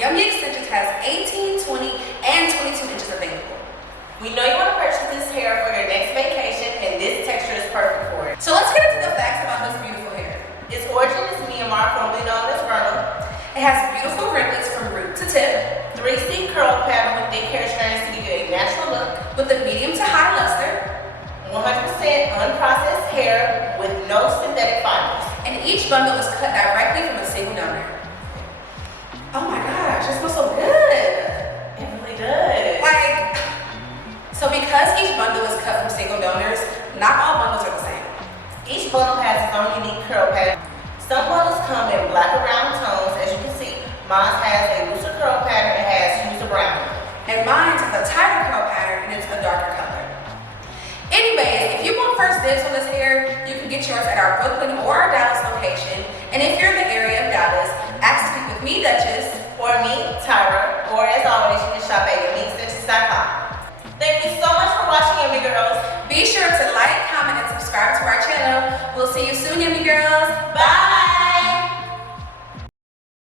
Yummy Extensions has 18, 20, and 22 inches available. We know you want to purchase this hair for your next vacation, and this texture is perfect for it. So let's get into the facts about this beautiful hair. Its origin is Myanmar, formerly known as Burma. It has beautiful ringlets from root to tip, 3C curl pattern with thick hair strands to give you a natural look, with a medium to high luster, 100% unprocessed hair with no synthetic fibers. And each bundle is cut directly from a single donor. Oh my gosh, it smells so good. It really does. So because each bundle is cut from single donors, not all bundles are the same. Each bundle has its own unique curl pattern. Some bundles come in black or brown tones, as you can see. Mine has a looser curl pattern and has hues of brown. And mine has a tighter curl pattern and it's a darker color. Anyways, if you want first dibs on this hair, you can get yours at our Brooklyn or our Dallas location. And if you're in the area of Dallas, ask to speak with me, Duchess, or me, Tyra, or as always, you can shop at Yummygirls.com. Thank you so much for watching, Yummygirls. Be sure to like, comment, and subscribe to our channel. We'll see you soon, Yummygirls.